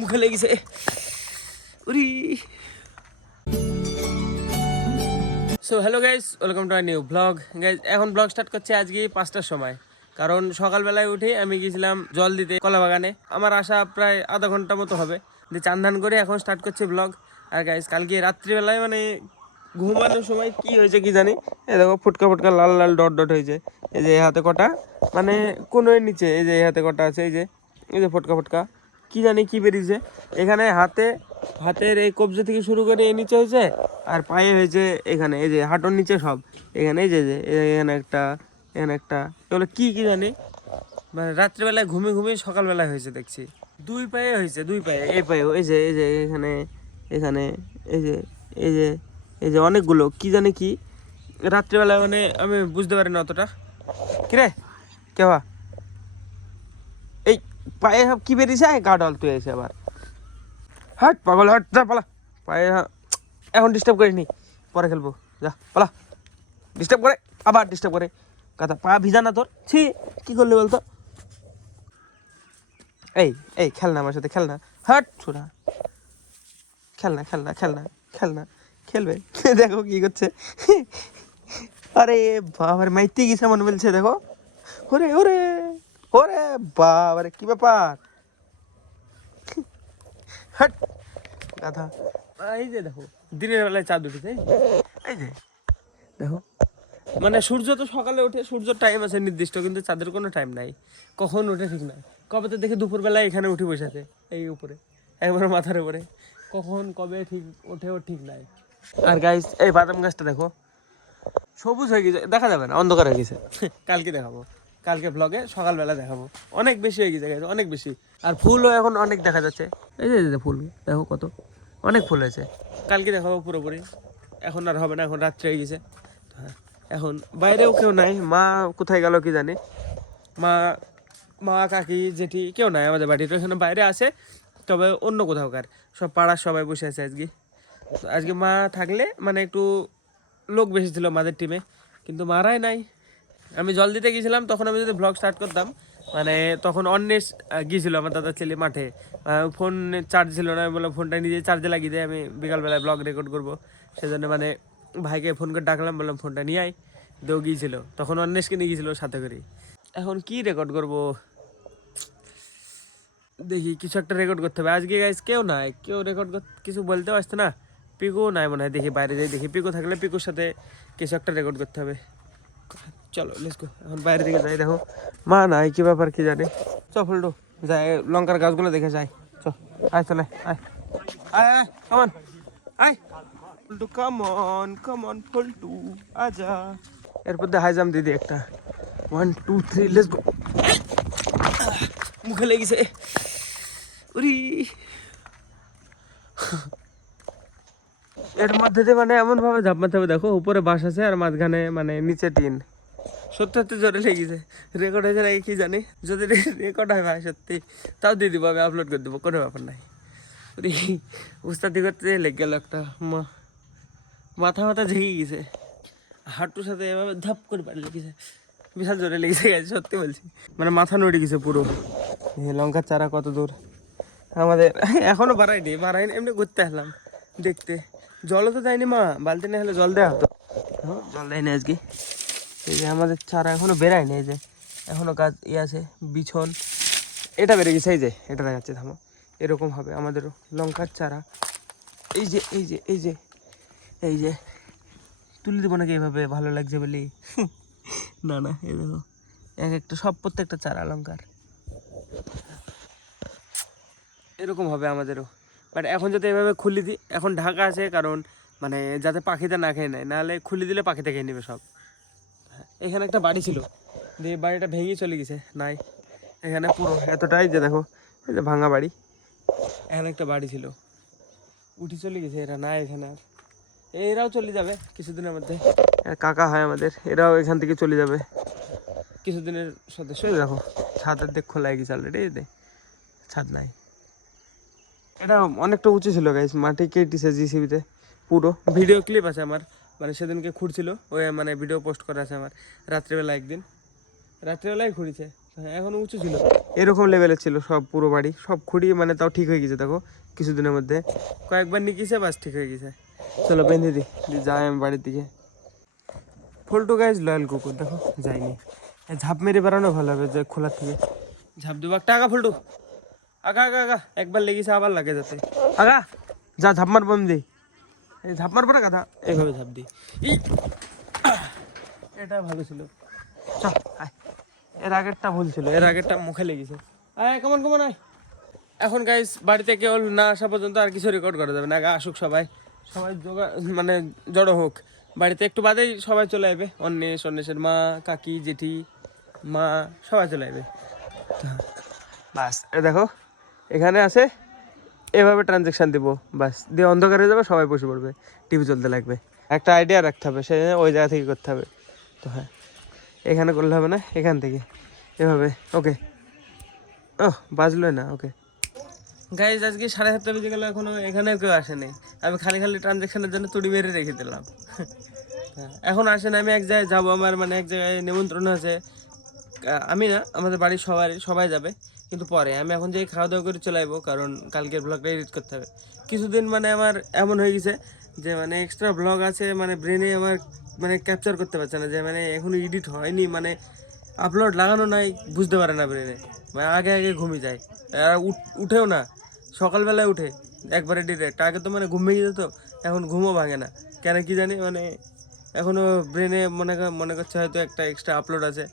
মুখে লেগেছে। উরি so hello guys, welcome to I new blog. Guys এখন ব্লগ স্টার্ট করছে আজকে 5টার সময়, কারণ সকালবেলায় উঠে আমি গেছিলাম জল দিতে কলা বাগানে। আমার আসা প্রায় আধা ঘন্টা মতো হবে। দিয়ে চান ধান করে এখন স্টার্ট করছে ব্লগ। আর গাইস কালকে রাত্রিবেলায় মানে ঘুমানোর সময় কি হয়েছে কি জানি, এই দেখো ফুটকা ফুটকা লাল লাল ডট ডট হয়েছে। এই যে এই হাতে কটা, মানে কোনোর নিচে এই যে এই হাতে কটা আছে, এই যে ফুটকা ফুটকা কি জানি কি বেরিয়েছে এখানে। হাতের এই কবজি থেকে শুরু করে এই নিচে হয়েছে, আর পায়ে হয়েছে এখানে, এই যে হাঁটুর নিচে সব এখানে, এই যে এখানে একটা, এখানে একটা, এগুলো কি কি জানি। মানে রাত্রিবেলায় ঘুমিয়ে ঘুমিয়ে সকালবেলায় হয়েছে দেখছি। দুই পায়ে হয়েছে, দুই পায়ে, এই পায়ে, এই যে এখানে, এখানে, এই যে এই যে এই যে অনেকগুলো কি জানি কি। রাত্রিবেলায় মানে আমি বুঝতে পারি না অতটা। কিরে কেবা এই পায়ে সব কি বেরিয়েছে, গা ডল তুই এসে আবার হাট পাগল, হাট যা পালা পায়ে। এখন ডিস্টার্ব করিনি, পরে খেলবো, যা পালা। ডিস্টার্ব করে, আবার ডিস্টার্ব করে, কথা পা ভিজা না তোর, ছি কি করলি বলতো। এই এই খেল না আমার সাথে, খেল না, হাট ছোড়া, খেলনা খেলনা খেলনা খেলনা খেলবে। দেখো কি করছে, আরে বাবার মাইতে গেছে মনে বলছে, দেখো ওরে ওরে ওরে বাবারে কি ব্যাপার, হাট গাধা। এই যে দেখো দিনের বেলায় চাঁদ উঠেছে, এই যে দেখো। মানে সূর্য তো সকালে ওঠে, সূর্যর টাইম আছে নির্দিষ্ট, কিন্তু চাঁদের কোনো টাইম নাই, কখন ওঠে ঠিক নাই। কবে তো দেখে দুপুরবেলায় এখানে উঠে বসে আছে এই উপরে, একবারে মাথার উপরে, কখন কবে ঠিক ওঠেও ঠিক নাই। আর গাইস এই বাদাম গাছটা দেখো সবুজ হয়ে গেছে, দেখা যাবে না, অন্ধকার হয়ে গেছে। কালকে দেখাবো, কালকে ব্লগে সকালবেলা দেখাবো। অনেক বেশি হয়ে গেছে গাইস, অনেক বেশি। আর ফুলও এখন অনেক দেখা যাচ্ছে, এই যে ফুল দেখো কত, অনেক ফুল হয়েছে। কালকে দেখাবো পুরোপুরি, এখন আর হবে না, এখন রাত্রে হয়ে গেছে। হ্যাঁ, এখন বাইরেও কেউ নাই, মা কোথায় গেল কি জানি, মা মা কাকি জেঠি কেউ নাই আমাদের বাড়িতে, এখানে বাইরে আসে, তবে অন্য কোথাওকার। সব পাড়ার সবাই বসে আছে আজকে। আজকে মা থাকলে মানে একটু লোক বেশি ছিল মাদের টিমে, কিন্তু মারাই নাই। আমি জল দিতে গিয়েছিলাম, তখন আমি যদি ব্লগ স্টার্ট করতাম, মানে তখন অন্বেষ গিয়েছিল আমার দাদার ছেলে মাঠে। ফোন চার্জ ছিল না, আমি বললাম ফোনটা নিজে চার্জে লাগিয়ে দিয়ে আমি বিকালবেলায় ব্লগ রেকর্ড করবো। সেজন্য মানে ভাইকে ফোন করে ডাকলাম, বললাম ফোনটা নিয়ে আয়। দেও গিয়েছিল, তখন অন্বেষকে নিয়ে গিয়েছিল সাথে করে। এখন কি রেকর্ড করব, দেখি কিছু একটা রেকর্ড করতে হবে আজকে। গাইস কেউ নাই, কেউ রেকর্ড কিছু বলতেও আসছে না। পিকু নাই মনে হয়, দেখি বাইরে যাই, দেখি পিকু থাকলে পিকুর সাথে কিছু একটা রেকর্ড করতে হবে। চলো লেটস গো, এখন বাইরের দিকে যাই। দেখো মা নাই, কি ব্যাপার কি জানে। চ ফুলটু যাই, লঙ্কার গাছগুলো দেখে যাই। চ আয়, চলে আয়, আয় আয় কামন, আয় ফুলটু, কামন ফুলটু আজা। এরপর দিয়ে হাই জাম্প দিদি একটা, 1 2 3 লেটস গো। মুখে লেগেছে, উরি। এর মধ্যে দিয়ে মানে এমন ভাবে ঝাঁপ মারতে হবে, দেখো উপরে বাস আছে আর মাঝখানে মানে নিচে টিন। সত্যি সত্যি জোরে লেগেছে। রেকর্ড হয়েছে নাকি কি জানি, যদি রেকর্ড হয় ভাই সত্যি তাও দিয়ে দিব, আমি আপলোড করে দেবো, কোনো ব্যাপার নাই। উরি উস্তাদি করতে লেগে গেল একটা, মাথা মাথা ঝেঁকে গেছে, হাঁটুর সাথে এভাবে ধাপ করে পারে লেগেছে, বিশাল জোরে লেগেছে গেছে, সত্যি বলছি। মানে মাথা নড়ে গেছে পুরো। লঙ্কার চারা কত দূর আমাদের, এখনো বাড়াইনি, এমনি ঘুরতে আসলাম দেখতে। জলও তো দেয়নি মা, বালতি না হলে জল দেওয়া হতো। জল দেয়নি আজকে। এই যে আমাদের চারা এখনো বেরায়নি, এই যে এখনো গাছ আছে, বিছন এটা বেড়ে গেছে, এই যে এটা দেখাচ্ছে, থামো। এরকম হবে আমাদেরও লঙ্কার চারা। এই যে এই যে এই যে এই যে তুলে দেবো নাকি এভাবে, ভালো লাগছে বলি। না না, এই দেখো এক একটা সব প্রত্যেকটা চারা লঙ্কার এরকম হবে আমাদেরও। বাট এখন যাতে এভাবে খুলে দিই, এখন ঢাকা আছে, কারণ মানে যাতে পাখিতে না খেয়ে নেয়, নাহলে খুলে দিলে পাখিতে খেয়ে নেবে সব। এখানে একটা বাড়ি ছিল, দিয়ে বাড়িটা ভেঙে চলে গেছে, নাই এখানে পুরো এতটাই, যে দেখো এই যে ভাঙা বাড়ি। এখানে একটা বাড়ি ছিল, উঠে চলে গেছে, এরা নাই এখানে আর। এরাও চলে যাবে কিছুদিনের মধ্যে, কাকা হয় আমাদের, এরাও এখান থেকে চলে যাবে কিছুদিনের সদস্য। দেখো ছাদের দিক খোলা গেছে অলরেডি, ছাদ নাই। এটা অনেকটা উঁচু ছিল গাইস, মাটি কেটেছে জিসিবিতে পুরো। ভিডিও ক্লিপ আছে আমার, মানে সেদিনকে খুঁড়ছিল ওই, মানে ভিডিও পোস্ট করা আছে আমার। রাত্রিবেলা একদিন রাত্রিবেলায় ঘুরেছে, হ্যাঁ, এখনো উঁচু ছিল, এরকম লেভেলের ছিল সব পুরো বাড়ি, সব খুঁড়ি মানে তাও ঠিক হয়ে গেছে দেখো কিছুদিনের মধ্যে, কয়েকবার নিকিছে বাস ঠিক হয়ে গেছে। চলো বেঁধে দিই, যাই আমি বাড়ির দিকে। ফল্টু গাইজ লয়াল কুকুর, দেখো যাইনি, ঝাঁপ মেরে বেড়ানো ভালো হবে, যে খোলার থেকে ঝাঁপ দেবো একটা। আগা ফল্টু, আগা আগা আগা, একবার লেগেছে আবার লাগে যাতে, আগা যা ঝাঁপ মার বম দি, এই ঝাঁপ মারবো না কথা, এইভাবে ঝাঁপ দিই। এটা ভালো ছিল, চ আয়। এর আগেরটা ভুল ছিল, এর আগেরটা মুখে লেগেছে। আয় কেমন কেমন আয়। এখন গাইস বাড়িতে কেউ না আসা পর্যন্ত আর কিছু রেকর্ড করা যাবে না, আগে আসুক সবাই, সবাই মানে জড়ো হোক বাড়িতে, একটু বাদেই সবাই চলে আসবে, অন্বেষের মা, কাকি, জেঠি, মা সবাই চলে আসবে। বাস এ দেখো এখানে আছে, এভাবে ট্রানজ্যাকশান দিব, বাস দিয়ে অন্ধকার হয়ে যাবে, সবাই বসে পড়বে, টিভি চলতে লাগবে। একটা আইডিয়া রাখতে হবে, সে ওই জায়গা থেকে করতে হবে। তো হ্যাঁ, এখানে করলে হবে না, এখান থেকে এভাবে। ওকে, ও বাজলো না, ওকে গাইজ। আজকে 7:30 বেজে গেল, এখনো এখানেও কেউ আসেনি, আমি খালি খালি ট্রানজ্যাকশনের জন্য তুড়ি মেরে রেখে দিলাম। এখন আসেন, আমি এক জায়গায় যাবো, আমার মানে এক জায়গায় নিমন্ত্রণ আছে, আমি না আমাদের বাড়ির সবাই যাবে, কিন্তু পরে আমি এখন যেই খাওয়া দাওয়া করে চলে আসবো, কারণ কালকের ব্লগটা এডিট করতে হবে। কিছুদিন মানে আমার এমন হয়ে গেছে যে মানে এক্সট্রা ব্লগ আছে, মানে ব্রেনে আমার মানে ক্যাপচার করতে পারছে না, যে মানে এখনো এডিট হয়নি, মানে আপলোড লাগানো নাই, বুঝতে পারে না ব্রেনে, মানে আগে আগে ঘুমিয়ে যায়, আর উঠেও না, সকালবেলায় উঠে একবারে ডিরেক্ট। আগে তো মানে ঘুম ভেঙে যেত, এখন ঘুমও ভাঙে না, কেন কি জানি, মানে এখনও ব্রেনে মনে করছে হয়তো একটা এক্সট্রা আপলোড আছে,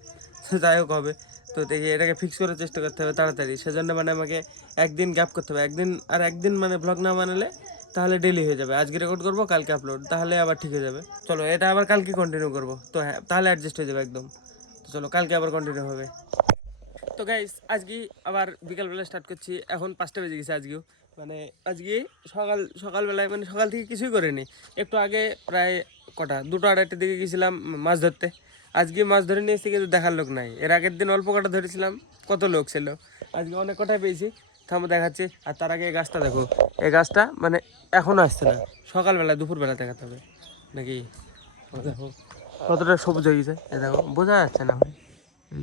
যাই হোক হবে। তো দেখি এটাকে ফিক্স করার চেষ্টা করতে হবে তাড়াতাড়ি, সেজন্য মানে আমাকে একদিন গ্যাপ করতে হবে, একদিন মানে ব্লগ না বানালে তাহলে ডেলি হয়ে যাবে। আজকে রেকর্ড করবো, কালকে আপলোড, তাহলে আবার ঠিক হয়ে যাবে। চলো এটা আবার কালকে কন্টিনিউ করবো, তো হ্যাঁ তাহলে অ্যাডজাস্ট হয়ে যাবে একদম। তো চলো কালকে আবার কন্টিনিউ হবে। তো গাইস আজকে আবার বিকালবেলা স্টার্ট করছি, এখন 5টা বেজে গেছে আজকেও, মানে আজকে সকালবেলায় মানে সকাল থেকে কিছুই করিনি, একটু আগে প্রায় কটা 2টা-2:30টার দিকে গেছিলাম মাছ ধরতে। আজকে মাছ ধরে নিয়ে এসেছি কিন্তু দেখার লোক নাই, এর আগের দিন অল্প কটা ধরেছিলাম, কত লোক ছিল, আজকে অনেক কটাই পেয়েছি, থামো দেখাচ্ছি। আর তার আগে এই গাছটা দেখো, এই গাছটা মানে এখনও আসছে না, সকালবেলা দুপুরবেলা দেখাতে হবে নাকি। দেখো কতটা সবুজ হয়ে গেছে, এ দেখো বোঝা যাচ্ছে না ভাই,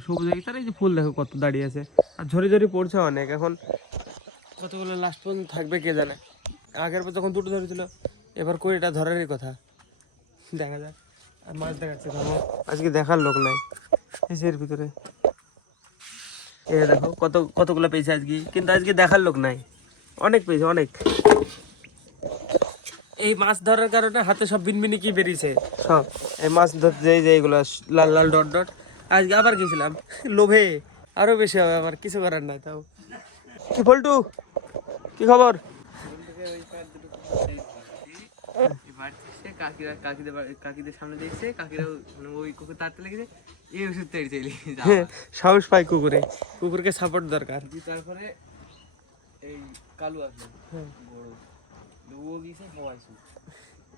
সবুজ হয়ে গেছে। আর এই যে ফুল দেখো কত দাঁড়িয়ে আছে, আর ঝরে ঝরে পড়ছে অনেক, এখন কতগুলো লাস্ট পর্যন্ত থাকবে কে জানে। আগের বার যখন 2টো ধরেছিল, এবার কই এটা ধরারই কথা, দেখা যাক। আর মাছ দেখাচ্ছে ধরো, আজকে দেখার লোক নাই এর ভিতরে, এ দেখো কতগুলো পেয়েছে আজকে, কিন্তু আজকে দেখার লোক নাই, অনেক পেয়েছে অনেক। এই মাছ ধরার কারণে হাতে সব বিনবিনি কি বেরিয়েছে সব, এই মাছ ধরতে যে এইগুলো লাল লাল ডট ডট। আজকে আবার গেছিলাম লোভে, আরো বেশি হবে, আমার কিছু করার নাই। তাও কি ফল্টু, কি খবর? কাকিদের সামনে দেখছে, কাকিরা ওই কুকুর তাড়তে লেগেছে, এই ওষুধ তৈরি সাহস পাই কুকুরে, কুকুরকে সাপোর্ট দরকার। তারপরে এই কালু আসলো, ও গেছে হওয়াইছে,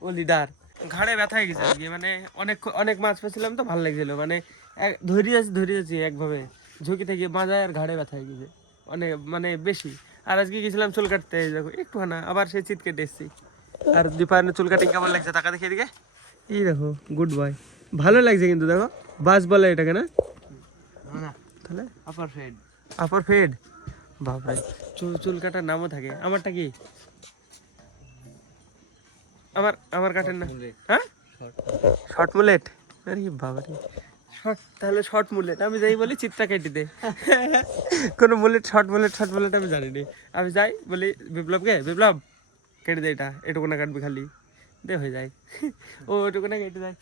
ও লিডার। ঘাড়ে ব্যথা হয়ে গেছে আজকে, মানে অনেক মাছ পেয়েছিলাম তো ভালো লাগছিল, মানে ধরে যাচ্ছি একভাবে ঝুঁকি থেকে বাজায়, আর ঘাড়ে ব্যথা হয়ে গেছে অনেক, মানে বেশি। আর আজকে গেছিলাম চুল কাটতে, দেখো একটু না আবার সেই চিৎ কেটে এসেছি। আর দীপায়নের চুল কাটিং কেমন লাগছে টাকা দেখে এদিকে, এই দেখো গুড বয়, ভালো লাগছে কিন্তু দেখো, বাস বলে এটাকে না, তাহলে আপার ফেড বাবাই, চুল কাটার নামও থাকে। আমারটা কি, আমার কাটেন না, হ্যাঁ শর্ট মুলেট, আরে বাবা রে শর্ট, তাহলে শর্ট মুলেট আমি যাই বলি চিত্রা কেটে দে। কোনো মুলেট শর্ট মুলেট আমি জানি নি, আমি যাই বলি বিপ্লব কেটে দে, এটুকু না কাটবি খালি দে, হয়ে যায়। ও ওটুকু না কেটে যায়।